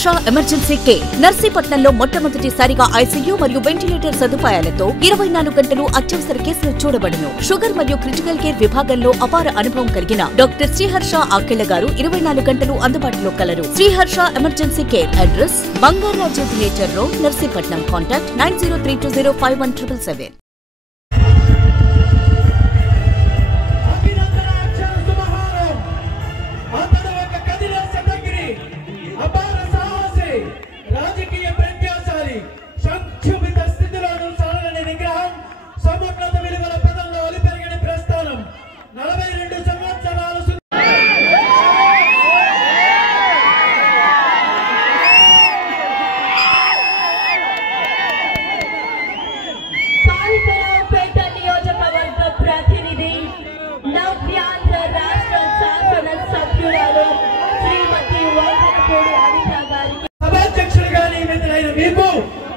Sriharsha emergency care నర్సీపట్నంలో మొట్టమొదటిసారిగా ICU మరియు ventilator సదుపాయాలతో 24 గంటలు అత్యవసర కేసులు చూడబడును. షుగర్ మరియు క్రిటికల్ కేర్ విభాగంలో అపార అనుభవం కలిగిన డాక్టర్ శ్రీహర్ష ఆకెళ్ల గారు 24 గంటలు అందుబాటులో కలరు. Sriharsha emergency care address Bangaraju theatre road, Narsipatnam. Contact 9032051777.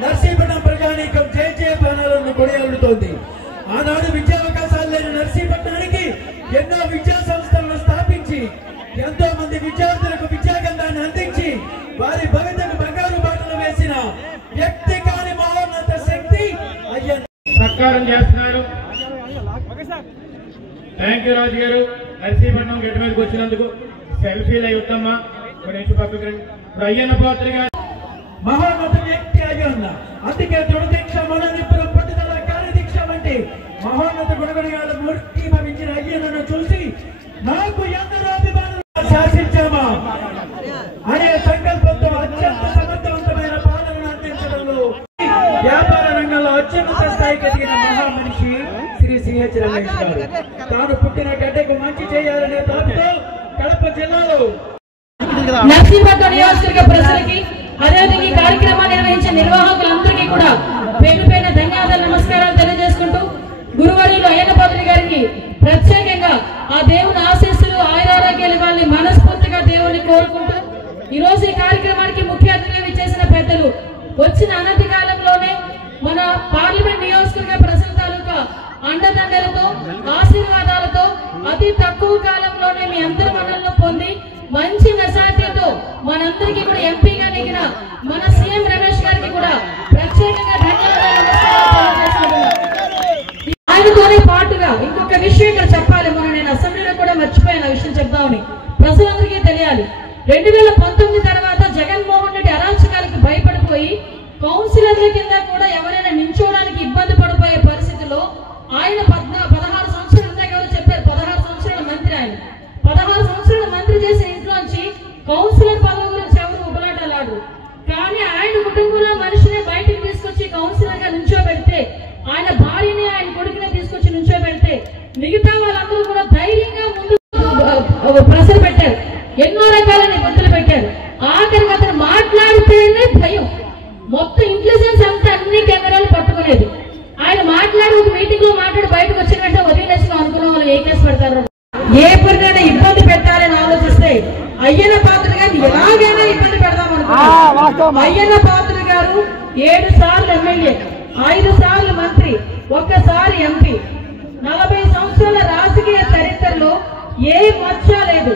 Narsipatnam ప్రజానీకం జయ పానాలను కొనియాడుతోంది. ఆనాడు విద్యావకాశాలు లేని నర్సీపట్నానికి ఎన్నో విద్యా సంస్థలను స్థాపించి ఎంతో మంది విద్యార్థులకు విద్యాగంధాన్ని అందించి వారి భవితకు బంగారు బాటలు వేసిన వ్యక్తి కాని మహోన్నత శక్తి అయ్యన్న సత్కారం చేస్తున్నారు. థ్యాంక్ యూ రాజు గారు. నర్సీపట్నం గడ్డ మీదకి వచ్చినందుకు సెల్ఫీలు అయి ఉత్తమ్మా. ఇప్పుడు అయ్యన్న పాత్ర గారు మహోన్నత వ్యక్తి అయ్యన్న. అందుకే దృఢదీక్ష, మనోనిపురం, పట్టుదల, కార్యదీక్ష వంటి మహోన్నత గుణగణాల మూర్తి భవించిన అయ్యన్నను చూసి నాకు ఎందరో అభిమానులు శాసించామా అనే సంకల్పంతో అత్యంత సమర్థవంతమైన పాలనను అందించడంలో వ్యాపార రంగంలో అత్యున్నత స్థాయికి ఎదిగిన మహామనిషి శ్రీ సిహెచ్ రమేష్ గారు. తాను పుట్టిన గడ్డకు మంచి చేయాలనే తాపుతో కడప జిల్లాలో నర్సీపట్నం నియోజకవర్గ ప్రజలకి, అదేవిధంగా ఈ కార్యక్రమాన్ని నిర్వహించే నిర్వాహకులందరికీ కూడా పేరు పేరున ధన్యవాదాలు, నమస్కారాలు తెలియజేసుకుంటూ గురువర్యులు అయ్యన్న పాత్ర గారికి ప్రత్యేకంగా ఆ దేవుని ఆశీస్సులు, ఆయురారోగ్యాలు ఇవ్వాలని మనస్ఫూర్తిగా దేవుని కోరుకుంటూ ఈ రోజు ఈ కార్యక్రమానికి ముఖ్య అతిథిగా విచ్చేసిన పెద్దలు వచ్చిన అనతి కాలంలోనే మన పార్లమెంట్ నియోజకవర్గ ప్రజల తాలూకా అండదండలతో, ఆశీర్వాదాలతో అతి తక్కువ కాలంలోనే మీ అందరి మనల్ని పొంది మంచి మెజార్టీతో మనందరికీ కూడా ఎంపీగా నెగ్గిన మన సీఎం రమేష్ గారికి కూడా ప్రత్యేకంగా ధన్యవాదాలు. ఆయనతోనే పాటుగా ఇంకొక విషయం ఇక్కడ చెప్పాలి. నేను అసెంబ్లీలో కూడా మర్చిపోయాను ఆ విషయం చెప్దామని, ప్రజలందరికీ తెలియాలి. 2019 తర్వాత జగన్మోహన్ రెడ్డి అరాచకాలకు భయపడిపోయి కౌన్సిలర్ల కింద కూడా ఎవరైనా నించోడానికి ఇబ్బంది పడిపోయే పరిస్థితిలో ఆయన 16 సంవత్సరాలు ఇందాక ఎవరు చెప్పారు, 16 సంవత్సరాల మంత్రి. ఆయన 16 సంవత్సరాల మంత్రి చేసిన ఇంట్లోంచి కౌన్సిలర్ పదవి గురించి ఎవరు ఉబలాటలాడు. కానీ ఆయన కుటుంబంలో మనిషిని బయటకు తీసుకొచ్చి కౌన్సిలర్ గా నుంచోబెడితే, ఆయన భార్యని ఆయన కొడుకుని తీసుకొచ్చి నుంచోబెడితే మిగతా వాళ్ళందరూ కూడా ధైర్యంగా ముందు ప్రెషర్ పెట్టారు, ఎన్నో రకాల నిబంధనలు పెట్టారు. ఆఖరికి అతను మాట్లాడితేనే భయం. మొత్తం ఇంటెలిజెన్స్ అంతా అన్ని కెమెరాలు పట్టుకునేది. ఆయన మాట్లాడి ఒక మీటింగ్ లో మాట్లాడి బయటకు వచ్చిన వెంటనే వదిలేసిన అనుకున్న వాళ్ళు ఏ కేసు పెడతారు, ఏ పనికైనా ఇబ్బంది పెట్టాలని ఆలోచిస్తే అయ్యన్న పాత్ర గారిని ఎలాగైనా ఇబ్బంది పెడదాం అనుకున్నారు. అయ్యన్న పాత్ర గారు 7 సార్లు ఎమ్మెల్యే, 5 సార్లు మంత్రి, ఒక్కసారి ఎంపీ. 40 సంవత్సరాల రాజకీయ చరిత్రలో ఏ మచ్చ లేదు.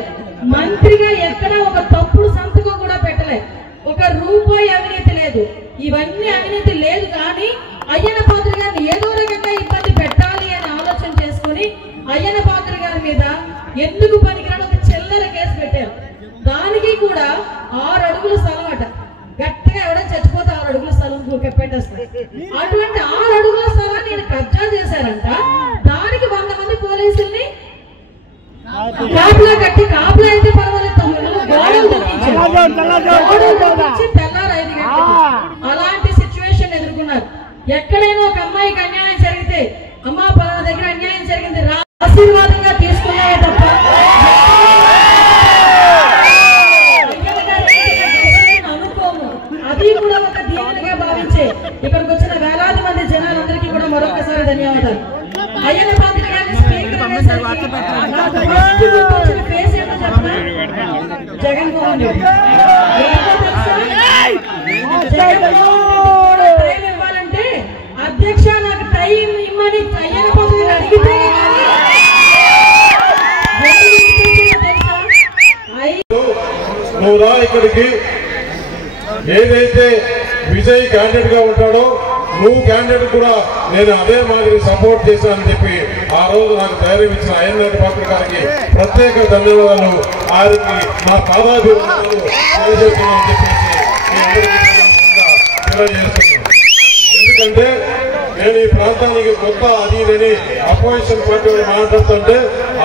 మంత్రిగా ఎక్కడ ఒక తప్పుడు సంతకం కూడా పెట్టలేదు. ఒక రూపాయి అవినీతి లేదు. ఇవన్నీ అవినీతి లేదు. కానీ అయ్యన్న పాత్ర గారిని ఏదో రకంగా ఇబ్బంది పెట్టాలి అని ఆలోచన చేసుకుని అయ్యన్న పాత్ర గారి మీద ఎందుకు పనికిరాని ఒక చిల్లర కేసు పెట్టారు. దానికి కూడా 6 అడుగుల స్థలం అట. గట్టిగా ఎవరైనా చచ్చిపోతే 6 అడుగుల స్థలం పెట్టేస్తారు. అటువంటి 6 అడుగుల స్థలాన్ని నేను కబ్జా చేశారంట. దానికి 100 మంది పోలీసుల్ని కాపులా కట్టి, కాపులా అయితే పర్వాలేదు, తెల్లారు 5 గంటలకు అలాంటి సిచ్యువేషన్ ఎదుర్కొన్నారు. ఎక్కడైనా ఒక అమ్మాయికి అన్యాయం జరిగితే, అమ్మా పలానా దగ్గర అన్యాయం జరిగింది, ఆశీర్వాదంగా తీసుకున్నాయే తప్ప అనుకోము. అది కూడా ఒక దీవెనగా భావించే ఇక్కడికి వచ్చిన వేలాది మంది జనాలందరికీ కూడా మరొకసారి ధన్యవాదాలు. అయ్యన్న పాత్ర గారిని స్పీకర్ ఫేస్ ఏంటో చెప్పనా, జగన్మోహన్ రెడ్డి. టైం ఇవ్వాలంటే అధ్యక్ష నాకు టైం ఇమ్మని అయ్యన్న పాత్ర గారు అడిగితే నువ్వు రా ఇక్కడికి, ఏదైతే విజయ్ క్యాండిడేట్ గా ఉంటాడో నువ్వు క్యాండిడేట్ కూడా నేను అదే మాదిరి సపోర్ట్ చేశానని చెప్పి ఆ రోజు నాకు ధైర్యం ఇచ్చిన అయ్యన్నటి పాత్ర గారికి ప్రత్యేక ధన్యవాదాలు. ఆయనకి నా పాదాభివందనాలు తెలియజేస్తున్నానని చెప్పేసి తెలియజేస్తున్నాను. ఎందుకంటే నేను ఈ ప్రాంతానికి కొత్త అది ఇదని అపోజిషన్ పార్టీ మాట్లాడుతుంటే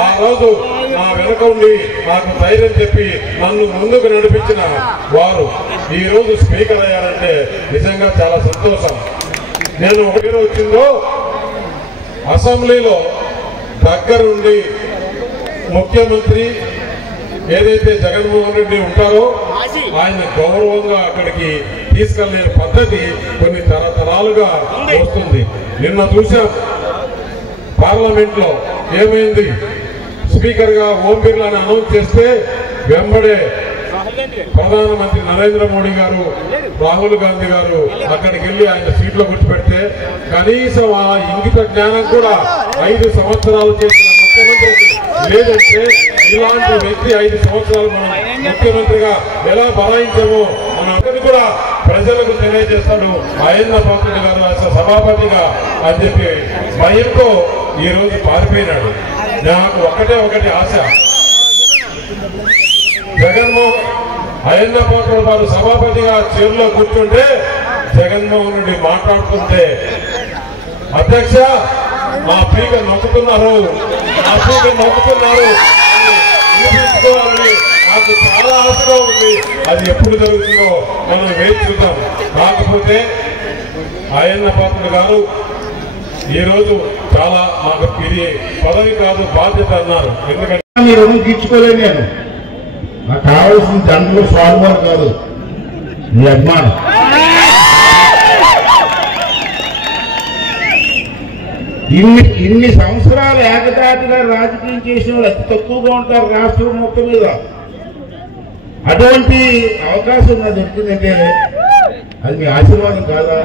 ఆ రోజు నా వెనక ఉండి నాకు ధైర్యం చెప్పి నన్ను ముందుకు నడిపించిన వారు ఈ రోజు స్పీకర్ అయ్యారంటే నిజంగా చాలా సంతోషం. నేను ఒకటి వచ్చిందో అసెంబ్లీలో దగ్గరుండి ముఖ్యమంత్రి ఏదైతే జగన్మోహన్ రెడ్డి ఉంటారో ఆయన గౌరవంగా అక్కడికి తీసుకెళ్లే పద్ధతి కొన్ని తరతరాలుగా వస్తుంది. నిన్న చూసాం పార్లమెంట్ లో ఏమైంది, స్పీకర్ గా ఓం బిర్లాని అనౌన్స్ చేస్తే వెంబడే ప్రధానమంత్రి నరేంద్ర మోడీ గారు రాహుల్ గాంధీ గారు అక్కడికి వెళ్లి ఆయన సీట్లో కూర్చోబెడితే కనీసం ఆ ఇంగిత జ్ఞానం కూడా 5 సంవత్సరాలు చేసిన ముఖ్యమంత్రికి లేదంటే ఇలాంటి వ్యక్తి 5 సంవత్సరాలు మనం ముఖ్యమంత్రిగా ఎలా బలాయించామో మనం అక్కడికి కూడా ప్రజలకు తెలియజేస్తాడు అయ్యన్న పాత్రుడు గారు సభాపతిగా అని చెప్పి భయంతో ఈ రోజు పారిపోయినాడు. నాకు ఒకటి ఆశ, జగన్మోహన్ అయ్యన్న పాత్రుడు వారు సభాపతిగా చైర్లో కూర్చుంటే జగన్మోహన్ రెడ్డి మాట్లాడుతుంటే అధ్యక్ష మా పీక నొక్కుతున్నారు వినిపించుకోవాలని నాకు చాలా ఆశగా ఉంది. అది ఎప్పుడు జరుగుతుందో మనం వేచి చూద్దాం. కాకపోతే అయ్యన్న పాత్రుడు గారు ఈ రోజు చాలా మాకు ఇది పదవి కాదు బాధ్యత అన్నారు. ఎందుకంటే మీరు రుణం తీర్చుకోలేదు. నేను నాకు కావాల్సిన దండలు స్వామివారు కాదు, మీ అభిమానం. ఇన్ని సంవత్సరాలు ఏకదాటిగా రాజకీయం చేసిన వాళ్ళు అతి తక్కువగా ఉంటారు రాష్ట్రం మొత్తం మీద. అటువంటి అవకాశం నాకు దొరికిందంటే అది మీ ఆశీర్వాదం కాదా?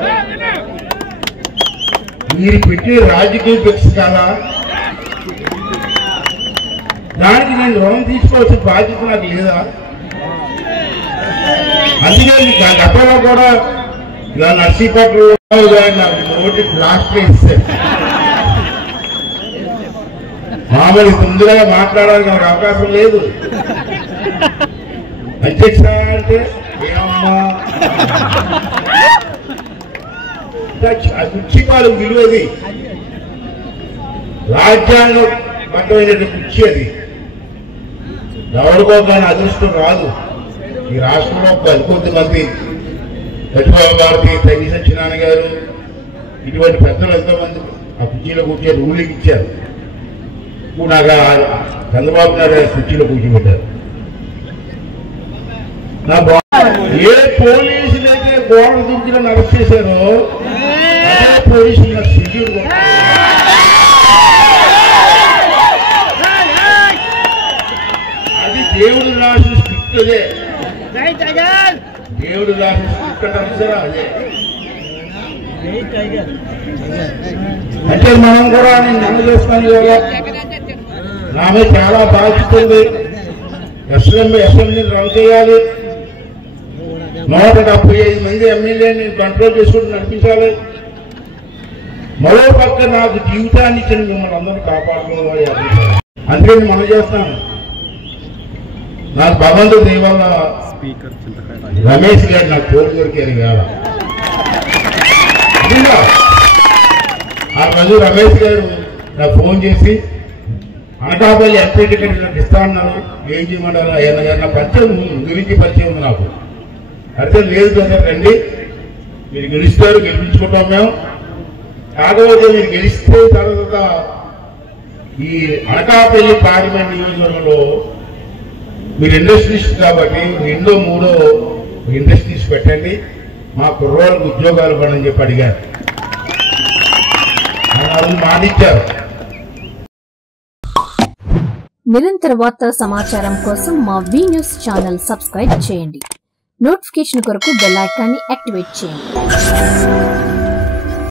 మీరు పెట్టి రాజకీయ భిక్ష కాదా? దానికి నేను రుణం తీసుకోవాల్సిన బాధ్యత నాకు లేదా? అందుకే గతంలో కూడా ఇలా నర్సీపట్నంలో నాకు ఓటు లాస్ట్ ఇస్తాను. మామూలు ముందుగా మాట్లాడడానికి నాకు అవకాశం లేదు. అధ్యక్ష అంటే ఏమమ్మా కుర్చీపాలు విలువది, రాజ్యాంగం బద్దమైనటువంటి కుర్చీ అది. ఎవరికో కానీ అదృష్టం రాదు. ఈ రాష్ట్రంలో కొద్దిమంది గట్టిబాబు గారికి, తల్లి సత్యనారాయణ గారు ఇటువంటి పెద్దలు ఎంతోమంది ఆ కుర్చీలో కూర్చొని రూలింగ్ ఇచ్చారు. ఇప్పుడు నాకు చంద్రబాబు నాయుడు కుర్చీలో కూర్చోబెట్టారు. ఏ పోలీసులైతే గోడ దుర్గులను అరెస్ట్ చేశారో అదే పోలీసులు నాకు సెల్యూట్. అది దేవుడు రాసిన స్క్రిప్ట్. అదే దేవుడు రాసిన స్క్రిప్ట్ అంటారా? అదే అంటే మనం కూడా నేను అమలు చేస్తాను కదా. నా మీద చాలా బాధ్యత ఉంది. అసెంబ్లీని రన్ చేయాలి. 175 మంది ఎమ్మెల్యేని కంట్రోల్ చేసుకుంటూ నడిపించాలి. మరో పక్క నాకు జీవితాన్ని ఇచ్చిన మిమ్మల్ని అందరూ కాపాడుకోవాలి. అందుకని మనం చేస్తాను. నాకు భగవంతుడు దేవల్ల రమేష్ గారు నాకు తోడు దొరికారు వేళ. ఆ రోజు రమేష్ గారు నాకు ఫోన్ చేసి అనకాపల్లి ఎంపీ టికెట్ నాకు ఇస్తా అన్నారు. ఏం చేయమన్నారు? ఆయన గారు నా పరిచయం గురించి పరిచయం ఉంది నాకు. అయితే లేదు కదా, రండి మీరు గెలుస్తారు, గెలిపించుకుంటాం మేము. కాకపోతే మీరు గెలిస్తే తర్వాత ఈ అనకాపల్లి పార్లమెంట్ నియోజకవర్గంలో మీరు ఇండస్ట్రీస్ కాబట్టి 2, 3 ఇండస్ట్రీస్ పెట్టండి, మా కుర్రోళ్ళకు ఉద్యోగాలు పడని చెప్పి అడిగారు. ఆయన మాటిచ్చారు. నిరంతర వార్తా సమాచారం కోసం మా వి న్యూస్ ఛానల్ సబ్స్క్రైబ్ చేయండి. నోటిఫికేషన్ కొరకు బెల్ ఐకాన్ని యాక్టివేట్ చేయండి.